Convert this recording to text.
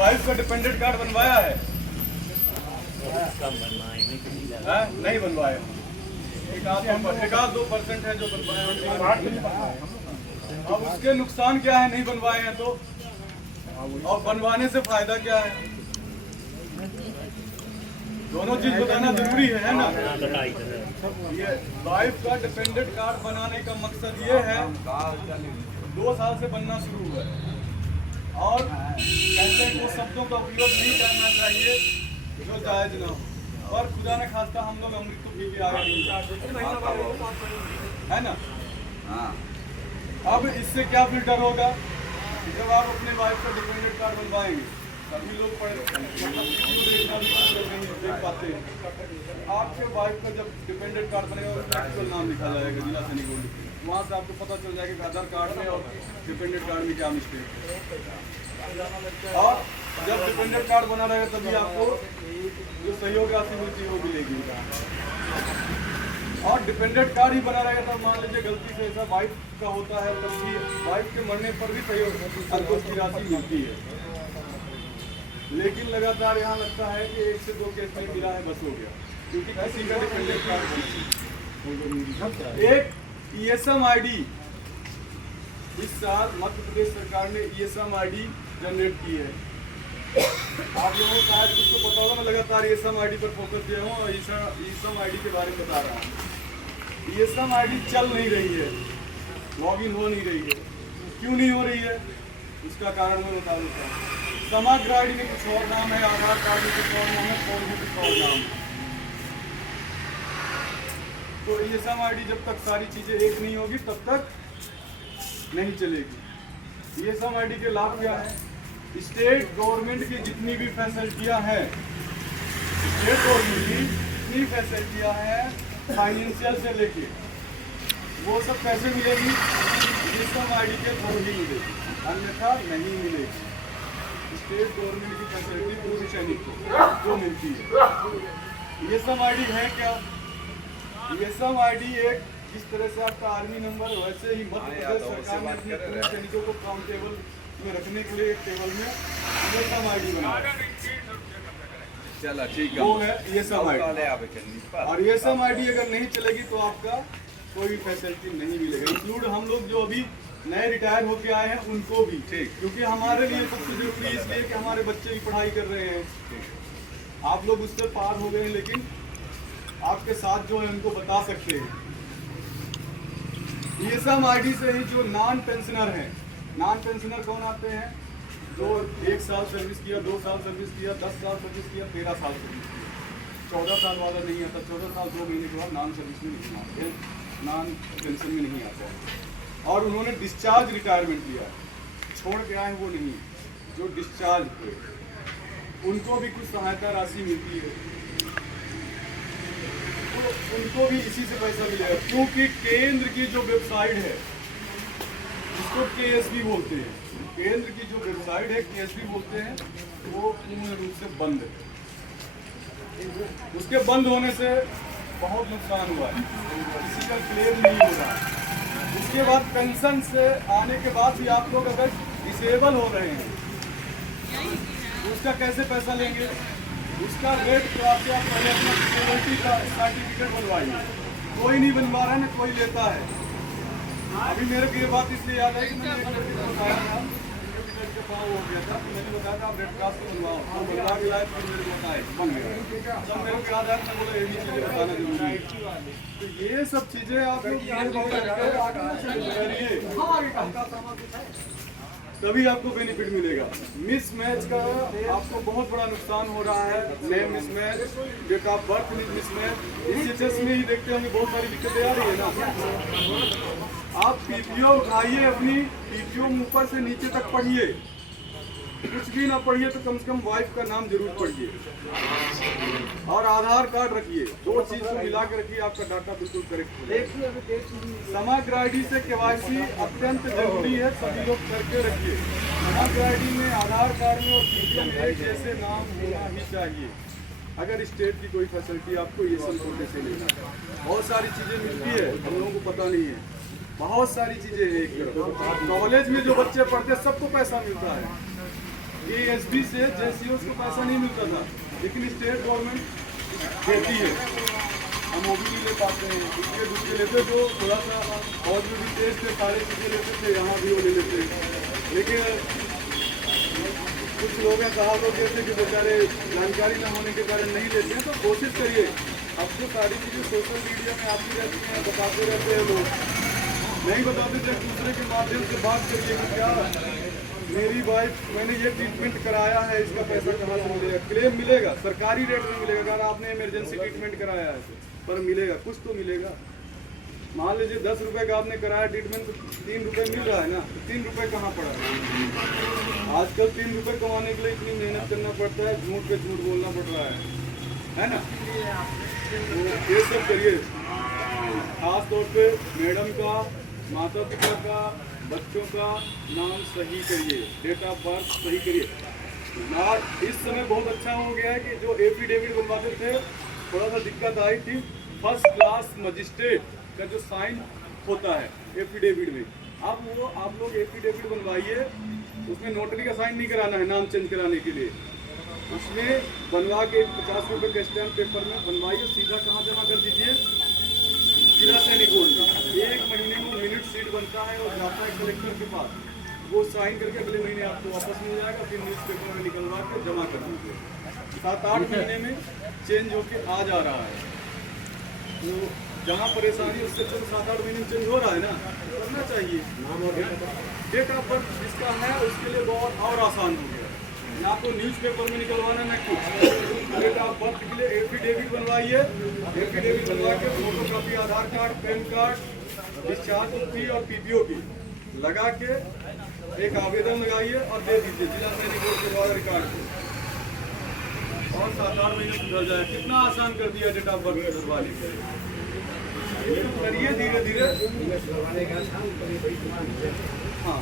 Wife का dependent card बनवाया है? नहीं बनवाए। एक आध 2% है जो बनवाए। अब उसके नुकसान क्या है नहीं बनवाए हैं तो, और बनवाने से फायदा क्या है? दोनों चीज बताना जरूरी है ना। ये वाइफ का डिपेंडेंट कार्ड बनाने का मकसद ये है, 2 साल से बनना शुरू हुआ है और कहते हैं वो शब्दों का उपयोग नहीं करना चाहिए जो जायज ना हो, और खुदा ने खास्ता हम लोग अमृत को पी के आगे है ना। अब इससे क्या फिल्टर होगा? जब आप अपने वाइफ का डिपेंडेंट कार्ड बनवाएंगे, सभी लोग देख पाते हैं, आपके वाइफ का जब डिपेंडेंट कार्ड बनेगा उसका एक्चुअल नाम लिखा जाएगा जिला सैनिक बोर्ड, वहाँ से आपको पता चल जाएगा कि आधार कार्ड में और डिपेंडेंट कार्ड में क्या मिस्टेक है। और जब डिपेंडेंट कार्ड बना रहेगा तभी आपको जो सहयोग राशि मिलती है वो मिलेगी। और डिपेंडेंट कार्ड ही बना रहेगा तब मान लीजिए गलती से ऐसा वाइफ का होता है तब भी वाइफ के मरने पर भी सहयोग संतोष की राशि मिलती है। लेकिन लगातार यहाँ लगता है कि 1 से 2 केस में मिला है बस हो गया, क्योंकि किसी का डिपेंडेंट कार्ड एक ESM ID इस साल मध्य प्रदेश सरकार ने ESM ID जनरेट की है। आप लोगों को शायद कुछ तो पता होगा, मैं लगातार ESM ID पर फोकस दिया हूँ और ESM ID के बारे में बता रहा हूँ। ESM ID चल नहीं रही है, लॉगिन हो नहीं रही है। क्यों नहीं हो रही है उसका कारण मैं बता देता हूँ। समग्र ID में कुछ और नाम है, आधार कार्ड में कुछ और नाम है, फोन में कुछ और नाम है। तो ESM ID जब तक सारी चीजें एक नहीं होगी तब तक नहीं चलेगी। ESM ID के लाभ क्या है? स्टेट गवर्नमेंट की जितनी भी फैसिलिटियां हैं, स्टेट गवर्नमेंट की जितनी फैसिलिटियां हैं फाइनेंशियल से लेके, वो सब कैसे मिलेगी? ESM ID के थ्रू ही मिलेगी, अन्यथा नहीं मिलेगी। स्टेट गवर्नमेंट की फैसिलिटी पूर्व सैनिक को जो मिलती है। ESM ID है क्या? ESM ID एक जिस तरह से आपका आर्मी नंबर, वैसे ही मध्य प्रदेश सरकार ने अपने पूर्व सैनिकों को काउंटेबल में रखने के लिए एक टेबल में ESM ID बनाया। चला ठीक है, वो है ESM ID। और ESM ID अगर नहीं चलेगी तो आपका कोई फैसिलिटी नहीं मिलेगा। इंक्लूड हम लोग जो अभी नए रिटायर होके आए हैं उनको भी, ठीक, क्योंकि हमारे लिए सबसे जरूरी इसलिए कि हमारे बच्चे की पढ़ाई कर रहे हैं। आप लोग उससे पार हो गए हैं, लेकिन आपके साथ जो है उनको बता सकते हैं। ESM ID से ही जो नॉन पेंशनर हैं, नॉन पेंशनर कौन आते हैं? जो 1 साल सर्विस किया, 2 साल सर्विस किया, 10 साल सर्विस किया, 13 साल सर्विस किया, 14 साल वाला नहीं आता। 14 साल 2 महीने के बाद नॉन सर्विस में नहीं आते, नॉन पेंशन में नहीं आता है। और उन्होंने डिस्चार्ज रिटायरमेंट लिया, छोड़ के आए वो नहीं, जो डिस्चार्ज हुए उनको भी कुछ सहायता राशि मिलती है, तो उनको भी इसी से पैसा मिलेगा। क्योंकि केंद्र की जो वेबसाइट है जिसको KSB बोलते हैं, केंद्र की जो वेबसाइट है KSB बोलते हैं, वो पूर्ण रूप से बंद है। उसके बंद होने से बहुत नुकसान हुआ है, किसी का क्लेम नहीं हो रहा है। उसके बाद पेंशन से आने के बाद भी आप लोग अगर डिसेबल हो रहे हैं तो उसका कैसे पैसा लेंगे? उसका रेट तो आपसे आप पहले अपना डिसेबिलिटी का सर्टिफिकेट बनवाइए। कोई नहीं बनवा रहा है ना कोई लेता है। अभी मेरे को ये बात इसलिए याद है कि मैंने एक लड़के को बताया था, का पाँव हो गया था, तो मैंने बताया था आप रेड क्रॉस को बनवाओ, तो बनवा के लाए फिर मेरे को बताए बन गया। जब मेरे को याद आया मैं बोला ये चीज़ें बताना जरूरी है। तो ये सब चीज़ें आप लोग तभी आपको बेनिफिट मिलेगा। मिस मैच का आपको बहुत बड़ा नुकसान हो रहा है। Name mismatch, date of birth mismatch, SHS में ही देखते होंगे बहुत सारी दिक्कतें आ रही है ना। आप PPO उठाइए, अपनी PPO ऊपर से नीचे तक पढ़िए, कुछ भी ना पढ़िए तो कम से कम वाइफ का नाम जरूर पढ़िए और आधार कार्ड रखिए। 2 चीज को मिला के रखिए, आपका डाटा बिल्कुल करेक्ट हो। समग्र ID से KYC अत्यंत जरूरी है, सभी लोग करके रखिए। समग्र ID में, आधार कार्ड में और PPO में एक जैसे नाम होना ही चाहिए। अगर स्टेट की कोई फैसिलिटी आपको ये सब कोटे से लेना, बहुत सारी चीजें मिलती है, हम लोगों को पता नहीं है। बहुत सारी चीजें हैं। एक तरफ कॉलेज में जो बच्चे पढ़ते हैं सबको पैसा मिलता है, केएसबी से जेसीओ को पैसा नहीं मिलता था, लेकिन स्टेट गवर्नमेंट देती है, हम वो भी नहीं ले पाते हैं। इसलिए दूसरे लेते जो थोड़ा सा और जो भी टेस्ट है सारे चीज़ें लेते थे, यहाँ भी वो ले लेते हैं। लेकिन कुछ लोग हैं साहब लोग जैसे कि बेचारे जानकारी न होने के कारण नहीं लेते हैं, तो कोशिश करिए। अब तो सारी चीज़ें सोशल मीडिया में आती रहती हैं, बताते रहते हैं लोग, नहीं बताते थे, दूसरे के माध्यम से बात करिए कि क्या मेरी वाइफ, मैंने ये ट्रीटमेंट कराया है, इसका पैसा कहाँ से मिलेगा। क्लेम मिलेगा, सरकारी रेट में मिलेगा, अगर आपने इमरजेंसी ट्रीटमेंट कराया है पर मिलेगा, कुछ तो मिलेगा। मान लीजिए 10 रुपए का आपने कराया ट्रीटमेंट, तो 3 रुपए मिल रहा है ना, तो 3 रुपए कहाँ पड़ा है। आजकल 3 रुपए कमाने के लिए इतनी मेहनत करना पड़ता है, झूठ पे झूठ बोलना पड़ रहा है ना। तो ये सब करिए, खास तौर पे मैडम का, माता पिता का, बच्चों का नाम सही करिए, डेट ऑफ बर्थ सही करिए ना। इस समय बहुत अच्छा हो गया है कि जो एफिडेविट बनवाते थे, थोड़ा सा दिक्कत आई थी। फर्स्ट क्लास मजिस्ट्रेट का जो साइन होता है एफिडेविट में, अब वो आप लोग एफिडेविट बनवाइए, उसमें नोटरी का साइन नहीं कराना है नाम चेंज कराने के लिए, उसमें बनवा के 50 रुपये के स्टैम्प पेपर में बनवाइए, सीधा कहाँ जमा कर दीजिए, जिला सैनिक बोर्ड में। 1 महीने में मिनट सीट बनता है और जाता है कलेक्टर के पास, वो साइन करके अगले महीने आपको वापस मिल जाएगा, फिर न्यूज़पेपर में निकलवा के जमा कर दीजिए। 7-8 महीने में चेंज होके आ जा रहा है। तो जहाँ परेशानी उससे चलो 7-8 महीने में चेंज हो रहा है ना, करना चाहिए। डेट ऑफ बर्थ जिसका है उसके लिए बहुत और आसान हो गया, ना आपको न्यूज़पेपर में निकलवाना ना कुछ। डेट ऑफ बर्थ के लिए एफिडेविट बनवाइए, एफिडेविट बनवा के फोटो कॉपी, आधार कार्ड, पैन कार्ड, डिस्चार्ज फी और पीपीओ की लगा के एक आवेदन लगाइए और दे दीजिए जिला सैनिक बोर्ड के द्वारा रिकॉर्ड को, और 7-8 महीने सुधर जाए। कितना आसान कर दिया डेट ऑफ बर्थ सुधरवाने के लिए, करिए धीरे धीरे। हाँ